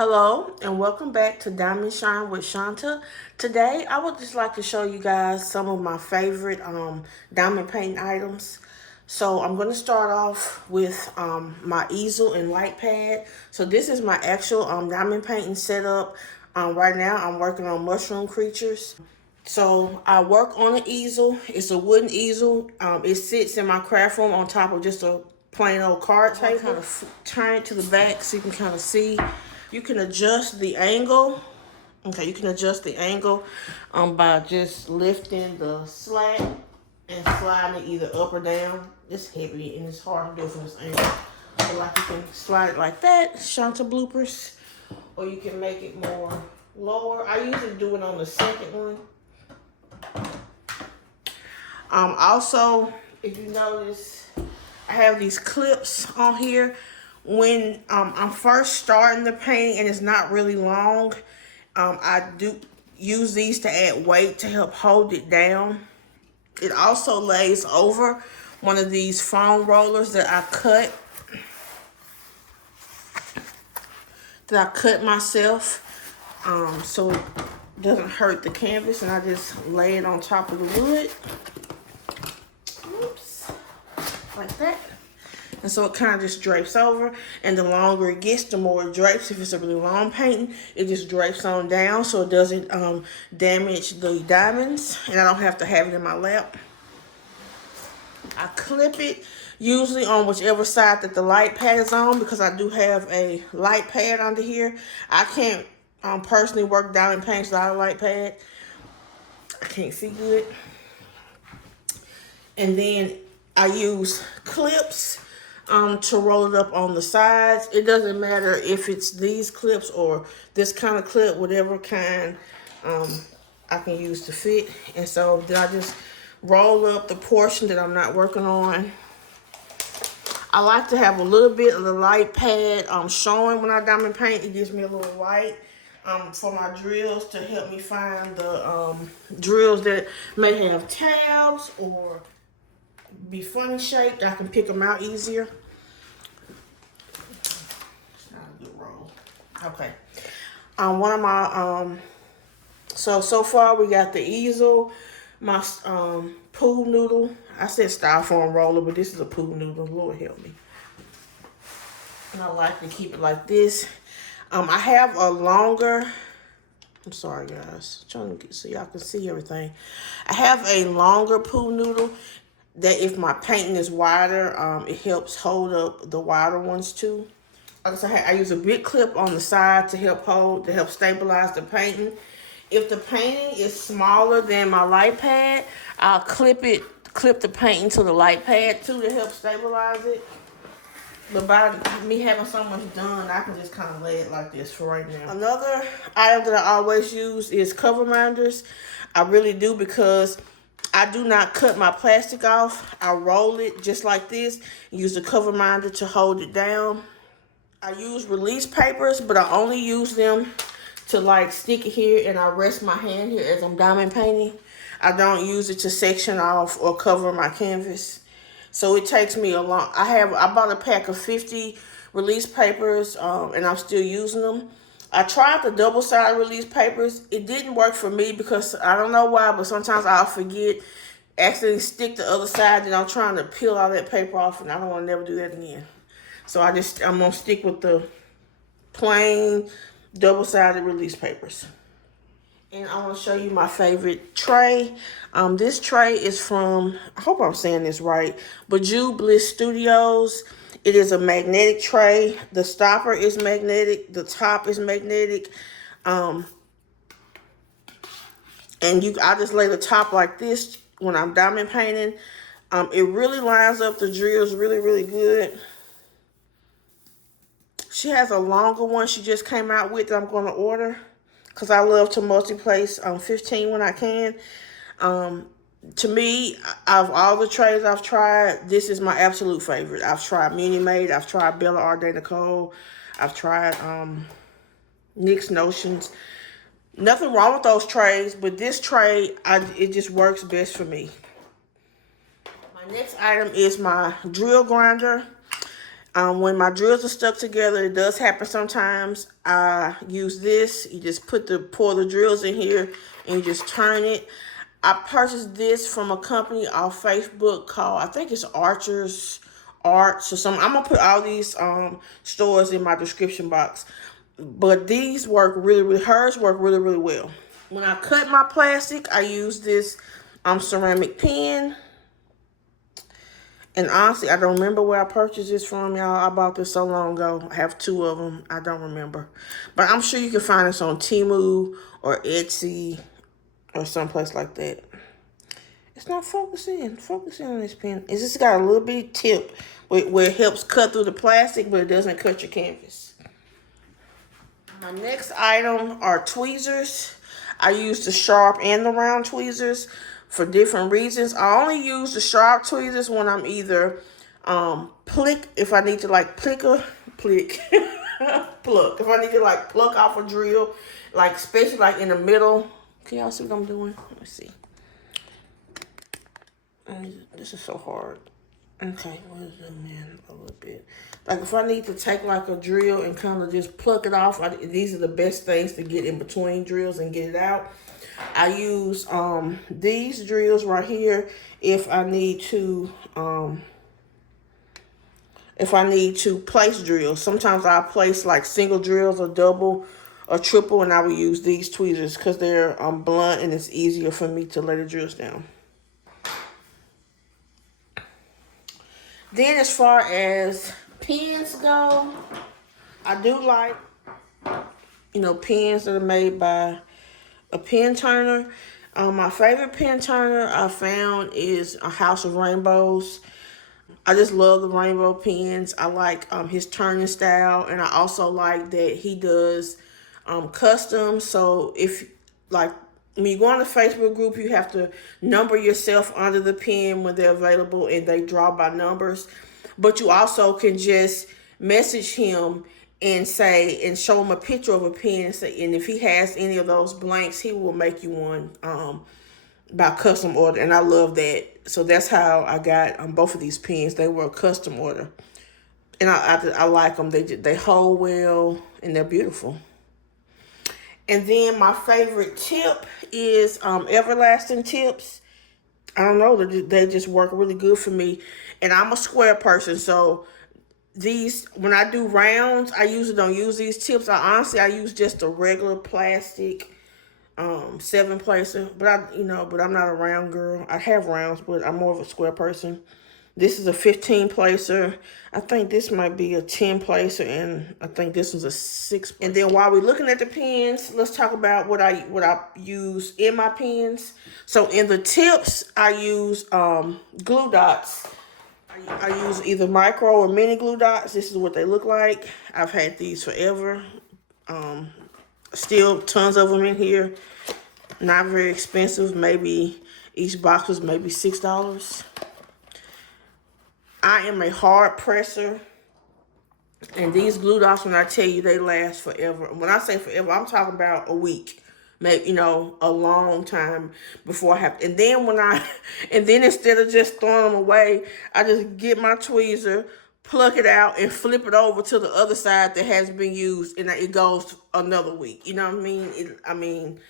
Hello and welcome back to Diamond Shine with Shanta. Today I would just like to show you guys some of my favorite diamond painting items. So I'm going to start off with my easel and light pad. So this is my actual diamond painting setup. Right now I'm working on mushroom creatures. So I work on an easel. It's a wooden easel. It sits in my craft room on top of just a plain old card table. Kind of turn it to the back so you can kind of see. You can adjust the angle. Okay, you can adjust the angle by just lifting the slat and sliding it either up or down. It's heavy and it's hard to do from this angle. So like you can slide it like that, Shanta bloopers. Or you can make it more lower. I usually do it on the second one. Also, if you notice, I have these clips on here. When I'm first starting the painting and it's not really long, I do use these to add weight to help hold it down. It also lays over one of these foam rollers that I cut myself, so it doesn't hurt the canvas, and I just lay it on top of the wood. Oops, like that. And so it kind of just drapes over, and the longer it gets, the more it drapes. If it's a really long painting, it just drapes on down so it doesn't damage the diamonds, and I don't have to have it in my lap. I clip it usually on whichever side that the light pad is on, because I do have a light pad under here. I can't personally work diamond paints without a light pad. I can't see good. And then I use clips to roll it up on the sides. It doesn't matter if it's these clips or this kind of clip, whatever kind I can use to fit. And so then I just roll up the portion that I'm not working on. I like to have a little bit of the light pad showing when I diamond paint. It gives me a little light for my drills to help me find the drills that may have tabs or be funny shaped. I can pick them out easier. It's not a good roll. Okay. One of my so far we got the easel, my pool noodle. I said styrofoam roller, but this is a pool noodle. Lord help me. And I like to keep it like this. I have a longer. I'm sorry, guys. I'm trying to get so y'all can see everything. I have a longer pool noodle that if my painting is wider, it helps hold up the wider ones too. Like I said, I use a big clip on the side to help stabilize the painting. If the painting is smaller than my light pad, I'll clip the painting to the light pad too to help stabilize it. But by me having so much done, I can just kind of lay it like this for right now. Another item that I always use is cover minders. I really do, because I do not cut my plastic off. I roll it just like this. Use the cover minder to hold it down. I use release papers, but I only use them to like stick it here, and I rest my hand here as I'm diamond painting. I don't use it to section off or cover my canvas. So it takes me a long. I bought a pack of 50 release papers, and I'm still using them. I tried the double-sided release papers. It didn't work for me because I don't know why, but sometimes I'll forget, accidentally stick the other side, and I'm trying to peel all that paper off, and I don't want to never do that again. So I'm going to stick with the plain double-sided release papers. And I want to show you my favorite tray. This tray is from, I hope I'm saying this right, Bijou Bliss Studios. It is a magnetic tray. The stopper is magnetic. The top is magnetic. And I just lay the top like this when I'm diamond painting. It really lines up the drills really, really good. She has a longer one she just came out with that I'm going to order, because I love to multi-place 15 when I can. To me, of all the trays I've tried, this is my absolute favorite. I've tried Mini Made. I've tried Bella Art Nicole. I've tried Nick's Notions. Nothing wrong with those trays, but this tray, it just works best for me. My next item is my drill grinder. When my drills are stuck together, it does happen sometimes. I use this. You just pour the drills in here and you just turn it. I purchased this from a company off Facebook called, I think it's Archer's Arts or something. I'm gonna put all these stores in my description box. But these work hers work really well. When I cut my plastic, I use this ceramic pen. And honestly, I don't remember where I purchased this from, y'all. I bought this so long ago. I have 2 of them. I don't remember. But I'm sure you can find this on Temu or Etsy or someplace like that. It's not focusing. Focusing on this pen. It's just got a little bitty tip where it helps cut through the plastic, but it doesn't cut your canvas. My next item are tweezers. I use the sharp and the round tweezers for different reasons. I only use the sharp tweezers when I'm either if I need to like pluck. If I need to like pluck off a drill, like especially like in the middle. Can y'all see what I'm doing? Let me see. This is so hard. Okay, where's the man a little bit? Like if I need to take like a drill and kind of just pluck it off, these are the best things to get in between drills and get it out. I use these drills right here if I need to place drills. Sometimes I place like single drills or double or triple, and I will use these tweezers because they're blunt and it's easier for me to lay the drills down. Then as far as pens go, I do like, pens that are made by a pen turner. My favorite pen turner I found is a House of Rainbows. I just love the rainbow pens. I like his turning style, and I also like that he does custom. So if when you go on the Facebook group, you have to number yourself under the pen when they're available, and they draw by numbers. But you also can just message him and show him a picture of a pen and if he has any of those blanks, he will make you one by custom order. And I love that. So that's how I got both of these pens. They were a custom order. And I like them. They hold well and they're beautiful. And then my favorite tip is Everlasting tips. I don't know, they just work really good for me. And I'm a square person, so when I do rounds, I usually don't use these tips. I use just a regular plastic 7-placer. But I'm not a round girl. I have rounds, but I'm more of a square person. This is a 15-placer. I think this might be a 10-placer, and I think this was a 6. And then while we're looking at the pens, let's talk about what I use in my pens. So in the tips, I use glue dots. I use either micro or mini glue dots. This is what they look like. I've had these forever. Still tons of them in here. Not very expensive. Maybe each box was maybe $6. I am a hard presser, and these glue dots, when I tell you, they last forever. When I say forever, I'm talking about a week, maybe, a long time before I have. And then instead of just throwing them away, I just get my tweezer, pluck it out, and flip it over to the other side that has been used, and it goes another week. You know what I mean?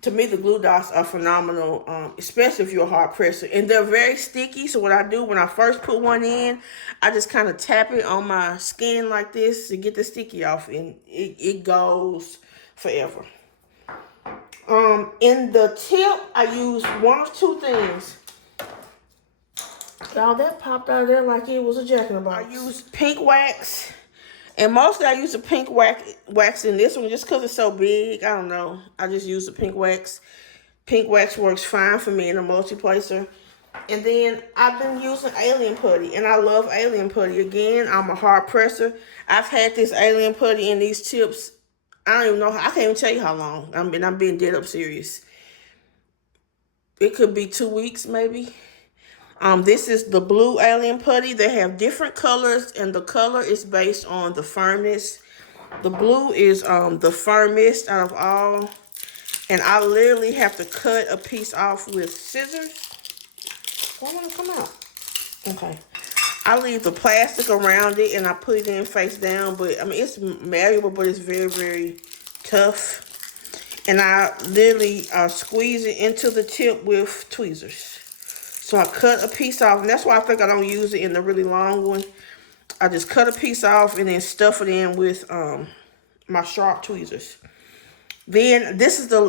To me, the glue dots are phenomenal, especially if you're a hard presser. And they're very sticky, so what I do when I first put one in, I just kind of tap it on my skin like this to get the sticky off, and it goes forever. In the tip, I use one of 2 things. Y'all, that popped out of there like it was a jack-in-the-box. I use pink wax. And mostly I use the pink wax in this one just because it's so big. I don't know. I just use the pink wax. Pink wax works fine for me in a multi-placer. And then I've been using Alien Putty. And I love Alien Putty. Again, I'm a hard presser. I've had this Alien Putty in these tips. I don't even know. I can't even tell you how long. I'm being dead up serious. It could be 2 weeks maybe. This is the blue Alien Putty. They have different colors, and the color is based on the firmness. The blue is the firmest out of all. And I literally have to cut a piece off with scissors. Why won't it come out? Okay. I leave the plastic around it and I put it in face down. But, I mean, it's malleable, but it's very, very tough. And I literally squeeze it into the tip with tweezers. So I cut a piece off, and that's why I think I don't use it in the really long one. I just cut a piece off and then stuff it in with my sharp tweezers. Then this is the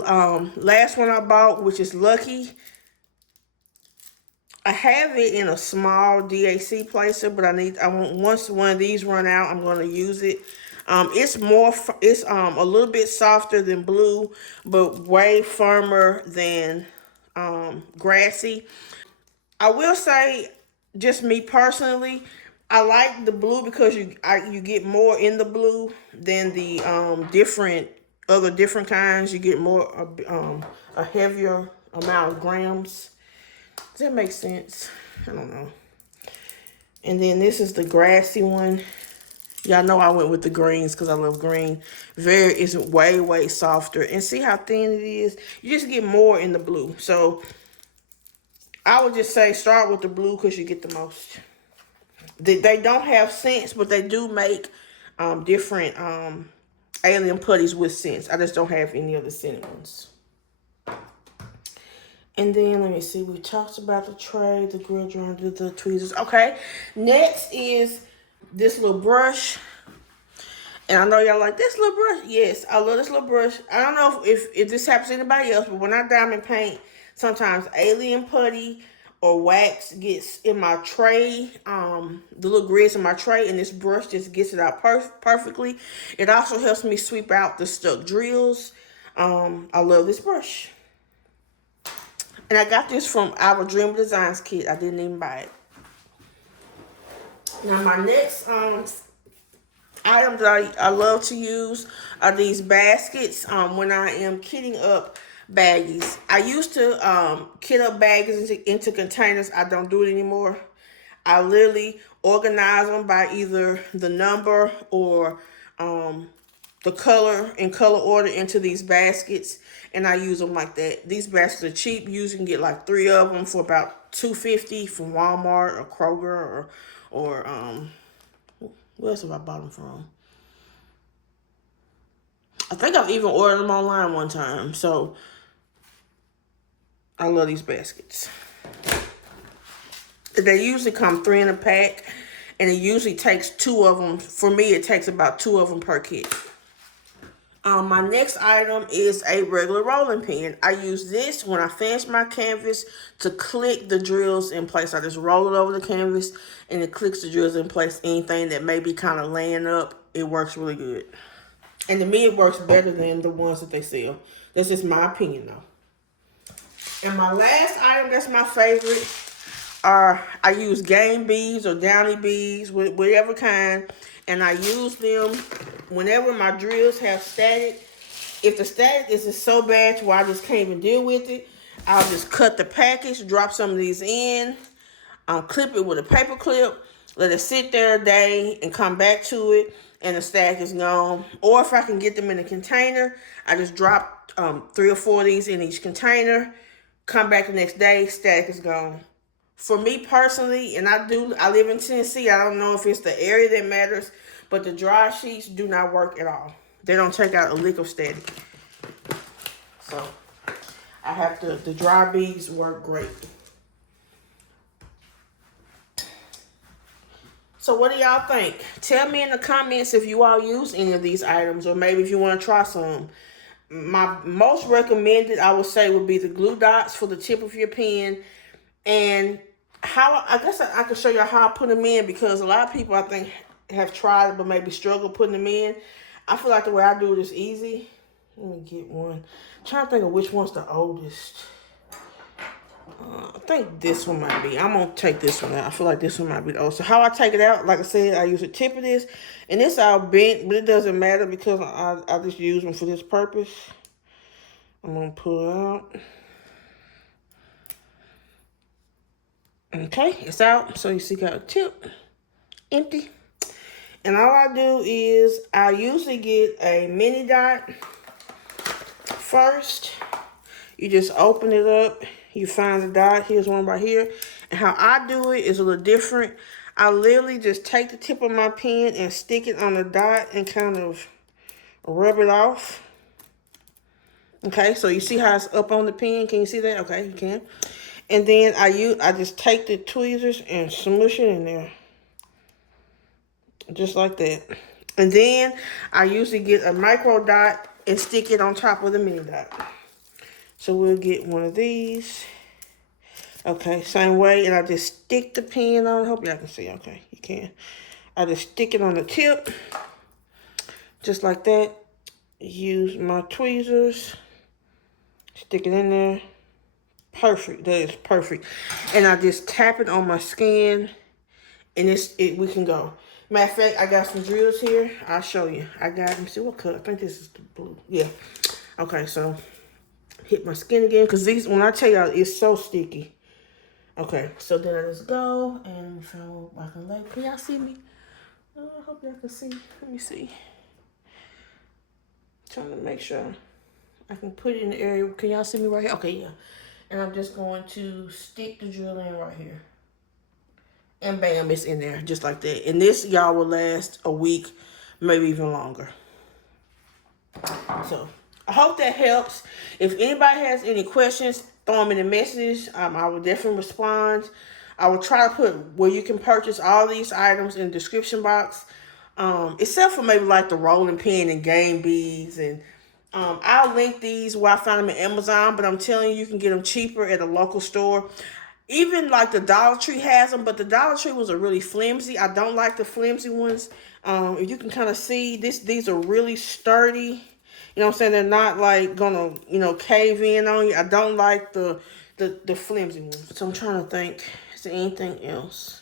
last one I bought, which is Lucky. I have it in a small DAC placer, but I want, once one of these run out, I'm going to use it. It's a little bit softer than blue, but way firmer than Grassy. I will say, just me personally, I like the blue because you get more in the blue than the different kinds. You get more a heavier amount of grams. Does that make sense? I don't know. And then this is the Grassy one. Y'all know I went with the greens because I love green. It's way, way softer. And see how thin it is? You just get more in the blue. So I would just say start with the blue because you get the most. They don't have scents, but they do make different alien putties with scents. I just don't have any of the scented ones. And then, let me see. We talked about the tray, the grill drum, the tweezers. Okay. Next is this little brush. And I know y'all like this little brush. Yes, I love this little brush. I don't know if this happens to anybody else, but when I diamond paint, sometimes alien putty or wax gets in my tray, the little grits in my tray, and this brush just gets it out perfectly. It also helps me sweep out the stuck drills. I love this brush. And I got this from our Dream Designs kit. I didn't even buy it. Now my next item that I love to use are these baskets when I am kitting up baggies. I used to kit up baggies into containers. I don't do it anymore. I literally organize them by either the number or the color in color order into these baskets, and I use them like that. These baskets are cheap. You can get like 3 of them for about $2.50 from Walmart or Kroger or where else have I bought them from? I think I've even ordered them online one time. So I love these baskets. They usually come 3 in a pack, and it usually takes 2 of them. For me, it takes about 2 of them per kit. My next item is a regular rolling pin. I use this when I finish my canvas to click the drills in place. I just roll it over the canvas and it clicks the drills in place. Anything that may be kind of laying up, it works really good. And to me, it works better than the ones that they sell. That's just my opinion, though. And my last item that's my favorite I use game beads or downy beads, whatever kind. And I use them whenever my drills have static. If the static is just so bad to where I just can't even deal with it, I'll just cut the package, drop some of these in, clip it with a paper clip, let it sit there a day, and come back to it, and the static is gone. Or if I can get them in a container, I just drop 3 or 4 of these in each container, come back the next day, static is gone. For me personally, and I live in Tennessee, I don't know if it's the area that matters, but the dry sheets do not work at all. They don't take out a lick of static. So, the dry beads work great. So what do y'all think? Tell me in the comments if you all use any of these items, or maybe if you want to try some. My most recommended, I would say, would be the glue dots for the tip of your pen. And I guess I can show you how I put them in, because a lot of people, I think, have tried it but maybe struggle putting them in. I feel like the way I do it is easy. Let me get one. I'm trying to think of which one's the oldest. I think this one might be. I'm going to take this one out. I feel like this one might be the oldest. So how I take it out, like I said, I use a tip of this. And it's all bent, but it doesn't matter because I just use them for this purpose. I'm going to pull it out. Okay, it's out. So you see, got a tip, empty. And all I do is I usually get a mini dot first. You just open it up. You find the dot. Here's one right here. And how I do it is a little different. I literally just take the tip of my pen and stick it on the dot and kind of rub it off. Okay, so you see how it's up on the pen? Can you see that? Okay, you can. And then I just take the tweezers and smush it in there. Just like that. And then I usually get a micro dot and stick it on top of the mini dot. So we'll get one of these. Okay, same way. And I just stick the pen on. I hope y'all can see. Okay, you can. I just stick it on the tip. Just like that. Use my tweezers. Stick it in there. Perfect. That is perfect. And I just tap it on my skin. And we can go. Matter of fact, I got some drills here. I'll show you. I got, let me see what color. I think this is the blue. Yeah. Okay, so hit my skin again. Because these, when I tell y'all, it's so sticky. Okay, so then I just go and find I can lay. Can y'all see me? Oh, I hope y'all can see. Let me see. Trying to make sure I can put it in the area. Can y'all see me right here? Okay, yeah. And I'm just going to stick the drill in right here. And bam, it's in there, just like that. And this, y'all, will last a week, maybe even longer. So, I hope that helps. If anybody has any questions, throw them in the messages. I will definitely respond. I will try to put where you can purchase all these items in the description box. Except for maybe like the rolling pin and game beads. And I'll link these where I found them at Amazon. But I'm telling you, you can get them cheaper at a local store. Even like the Dollar Tree has them, but the Dollar Tree ones are really flimsy. I don't like the flimsy ones. If you can kind of see, these are really sturdy. You know what I'm saying? They're not like gonna, cave in on you. I don't like the flimsy ones. So I'm trying to think, is there anything else?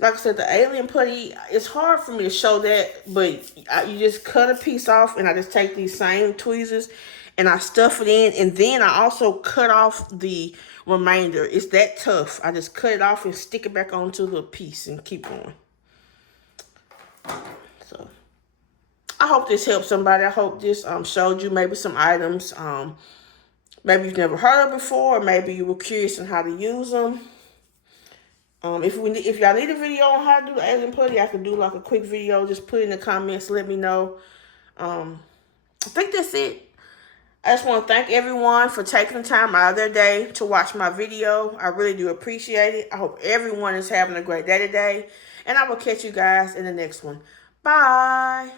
Like I said, the alien putty, it's hard for me to show that, but you just cut a piece off, and I just take these same tweezers, and I stuff it in, and then I also cut off the remainder. It's that tough. I just cut it off and stick it back onto the piece and keep going. So, I hope this helped somebody. I hope this showed you maybe some items maybe you've never heard of before, or maybe you were curious on how to use them. If y'all need a video on how to do the alien putty, I can do like a quick video. Just put it in the comments. Let me know. I think that's it. I just want to thank everyone for taking the time out of their day to watch my video. I really do appreciate it. I hope everyone is having a great day today. And I will catch you guys in the next one. Bye.